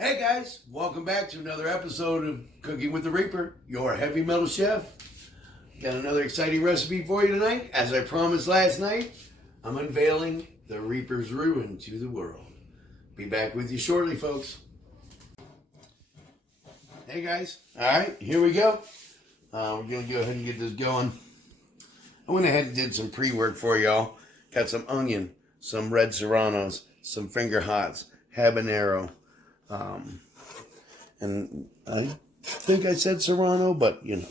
Hey guys, welcome back to another episode of Cooking with the Reaper, your heavy metal chef. Got another exciting recipe for you tonight. As I promised last night, I'm unveiling the Reaper's Rueben to the world. Be back with you shortly, folks. Hey guys, alright, here we go. We're going to go ahead and get this going. I went ahead and did some pre-work for y'all. Got some onion, some red serranos, some finger hots, habanero, and I think I said serrano, but you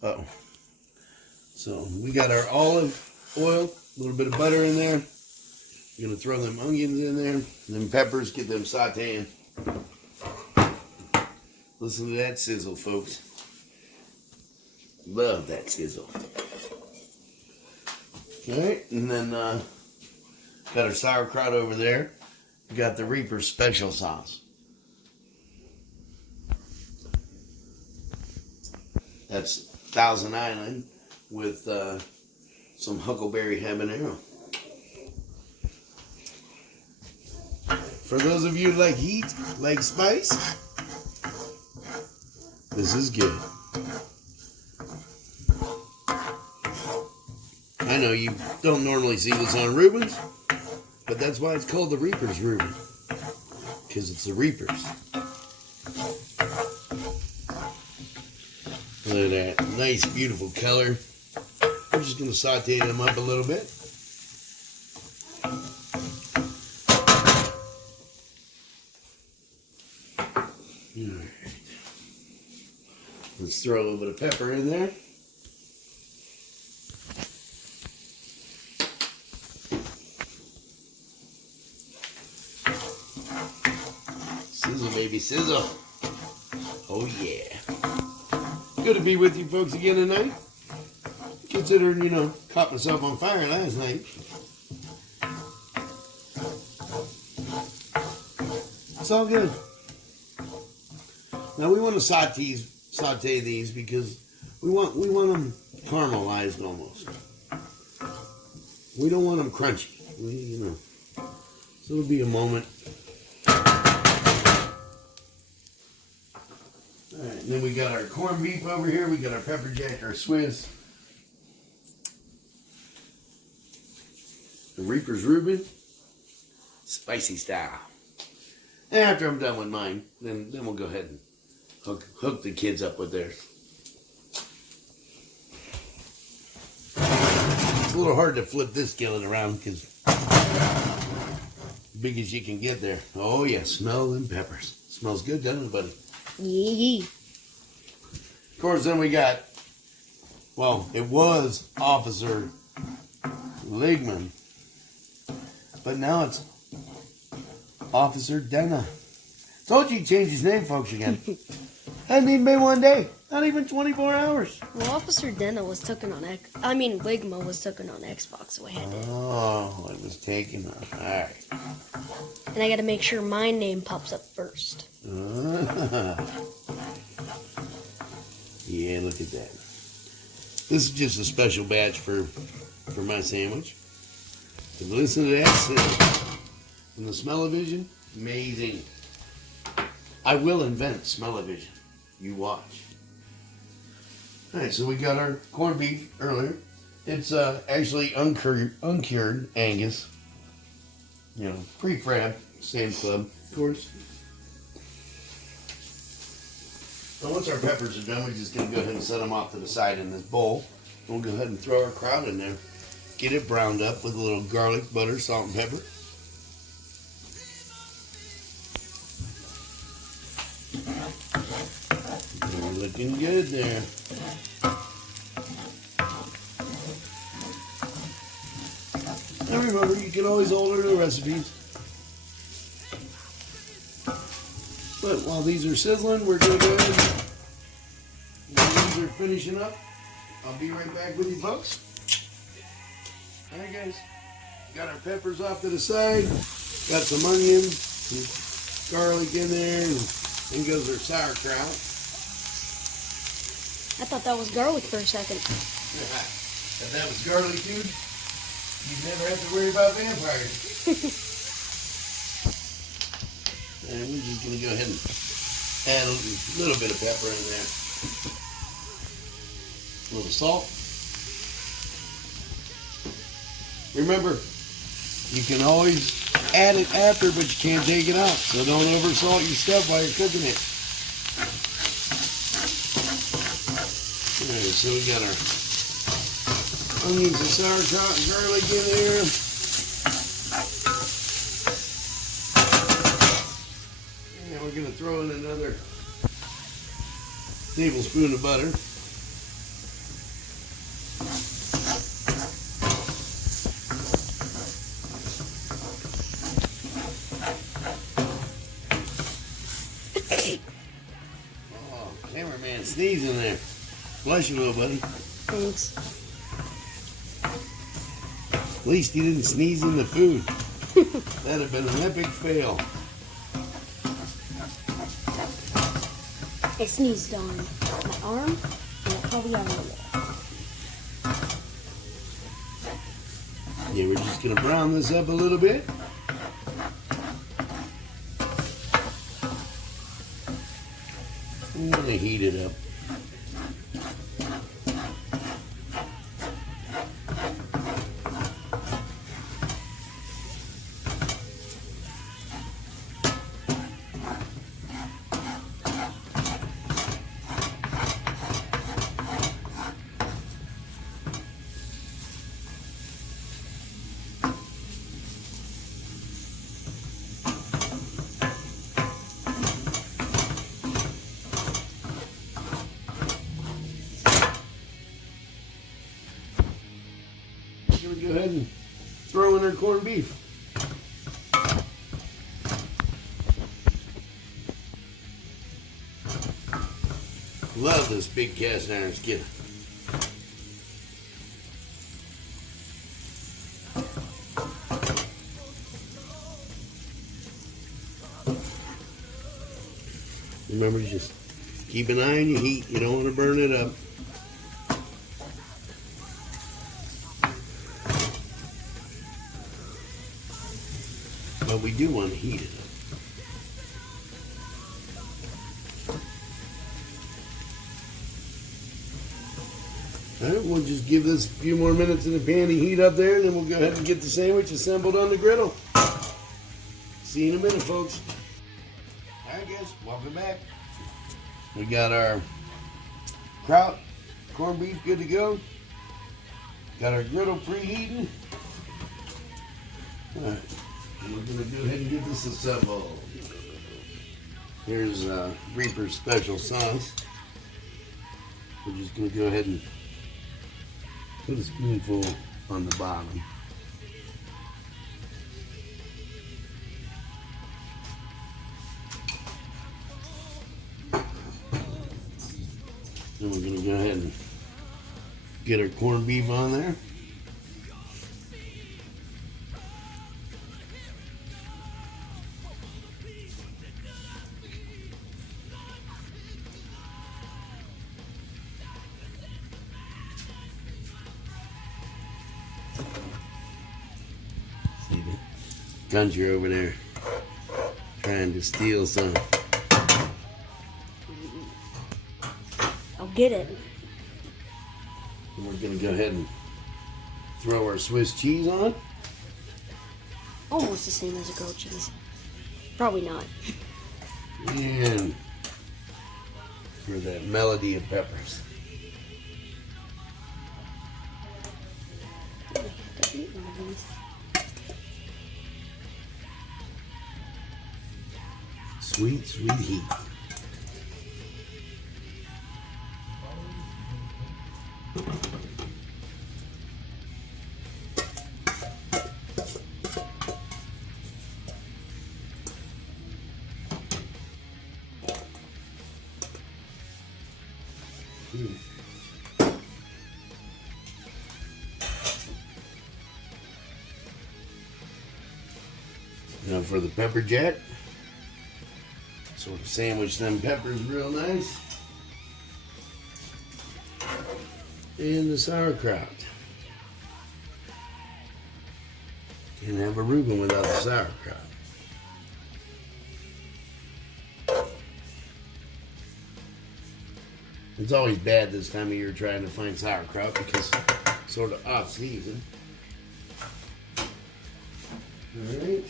know. So we got our olive oil, a little bit of butter in there. We're going to throw them onions in there, and then peppers, get them sauteing. Listen to that sizzle, folks. Love that sizzle. Alright, and then got our sauerkraut over there. We got the Reaper special sauce. That's Thousand Island with some Huckleberry habanero. For those of you who like heat, like spice, this is good. I know you don't normally see this on Reubens, but that's why it's called the Reaper's Rueben, because it's the Reapers. Look at that nice, beautiful color. I'm just going to saute them up a little bit. Alright. Let's throw a little bit of pepper in there. Sizzle, baby, sizzle. Oh, yeah. Good to be with you folks again tonight. Considering, you know, caught myself on fire last night. It's all good. Now we want to saute these because we want them caramelized almost. We don't want them crunchy. You know. So it'll be a moment. Alright, and then we got our corned beef over here. We got our pepper jack, our Swiss. The Reaper's Rueben. Spicy style. And after I'm done with mine, then we'll go ahead and hook the kids up with theirs. It's a little hard to flip this skillet around because big as you can get there. Oh yeah, smell them peppers. Smells good, doesn't it, buddy? Yee. Of course, then we got, well, it was Officer Ligman, but now it's Officer Denna. Told you he'd change his name, folks, again. Hadn't even been one day. Not even 24 hours. Well, Officer Denna was taken on Ligma was taken on Xbox, so I had to. Oh, it was taken on. Alright. And I gotta make sure my name pops up first. Yeah, look at that. This is just a special batch for my sandwich. And listen to that sizzle. And the smell-o-vision, amazing. I will invent smell-o-vision. You watch. Alright, so we got our corned beef earlier. It's actually uncured Angus. You know, pre-frabbed, same club, of course. So once our peppers are done, we're just going to go ahead and set them off to the side in this bowl. We'll go ahead and throw our kraut in there. Get it browned up with a little garlic, butter, salt, and pepper. We're looking good there. Now remember, you can always alter the recipes. But while these are sizzling, we're going to go ahead and while these are finishing up, I'll be right back with you folks. Alright guys, got our peppers off to the side, got some onions, some garlic in there, and then goes our sauerkraut. I thought that was garlic for a second. If that was garlic, dude, you'd never have to worry about vampires. And we're just going to go ahead and add a little bit of pepper in there. A little salt. Remember, you can always add it after, but you can't take it out. So don't oversalt your stuff while you're cooking it. Alright, so we got our onions and sauerkraut and garlic in there. And we're going to throw in another tablespoon of butter. Oh, cameraman sneezing there. Bless you, little buddy. Thanks. At least he didn't sneeze in the food. That'd have been an epic fail. I sneezed on my arm, and it probably got on the wall. Yeah, we're just gonna brown this up a little bit. I'm gonna heat it up. We're gonna go ahead and throw in our corned beef. Love this big cast iron skillet. Remember, just keep an eye on your heat. You don't want to burn it up. But we do want to heat it up. All right, we'll just give this a few more minutes in the pan to heat up there, and then we'll go ahead and get the sandwich assembled on the griddle. See you in a minute, folks. All right, guys, welcome back. We got our kraut, corned beef good to go. Got our griddle preheating. All right, and we're going to go ahead and get this assembled. Here's Reaper's special sauce. We're just going to go ahead and put a spoonful on the bottom. Then we're going to go ahead and get our corned beef on there. See the country over there trying to steal some. I'll get it. And we're going to go ahead and throw our Swiss cheese on. Almost the same as a grilled cheese. Probably not. And for that melody of peppers. I have to eat one of these. Sweet, sweet heat. Now for the pepper jack. Sort of sandwich them peppers real nice. And the sauerkraut. Can't have a Rueben without the sauerkraut. It's always bad this time of year trying to find sauerkraut because it's sort of off season. Alright.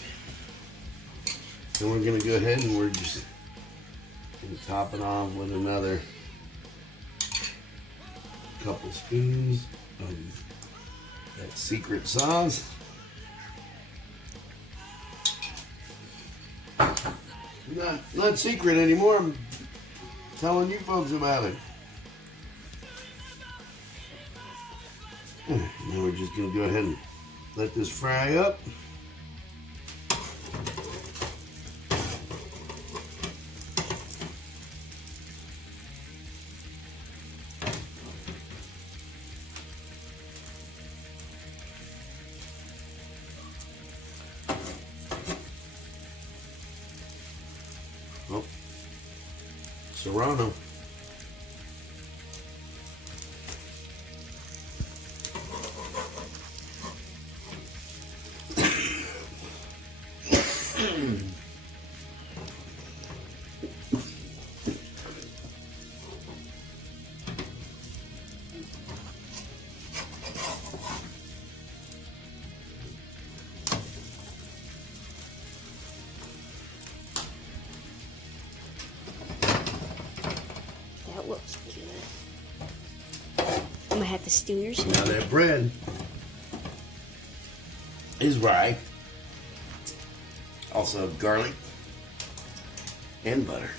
And we're going to go ahead and we're just going to top it off with another couple spoons of that secret sauce. Not secret anymore. I'm telling you folks about it. Now we're just going to go ahead and let this fry up. Oh, Serrano. That looks good. I'm gonna have to stew yours. Now that bread is rye. Also garlic and butter.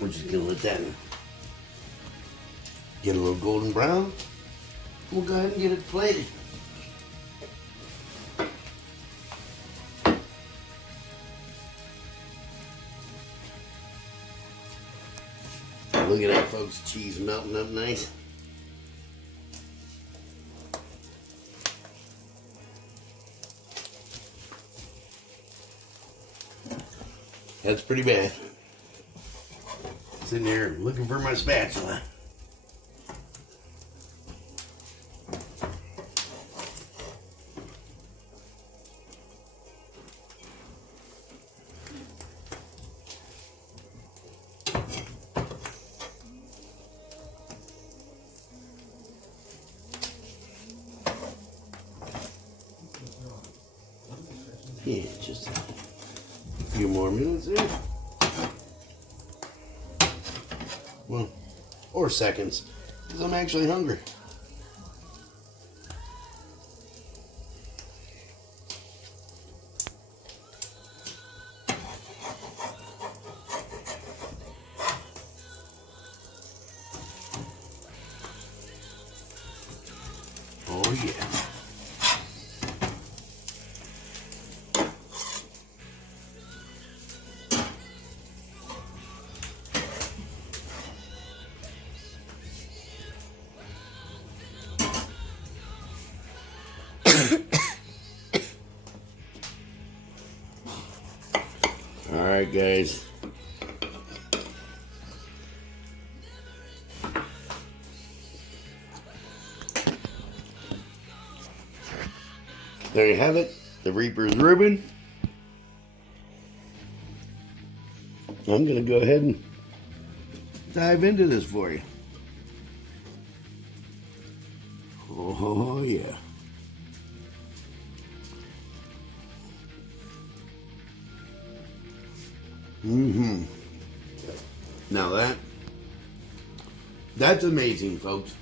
We're just gonna let that get a little golden brown. We'll go ahead and get it plated. Look at that, folks. Cheese melting up nice. That's pretty bad. Sitting here looking for my spatula. Yeah, just a few more minutes there. Well, or seconds, because I'm actually hungry. Oh yeah. All right, guys. There you have it, the Reaper's Rueben. I'm going to go ahead and dive into this for you. Oh, yeah. Now that's amazing, folks.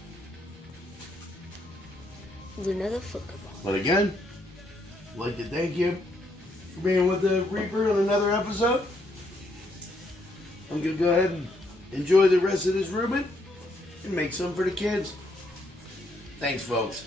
Another football. But again, I'd like to thank you for being with the Reaper on another episode. I'm going to go ahead and enjoy the rest of this Rueben and make some for the kids. Thanks, folks.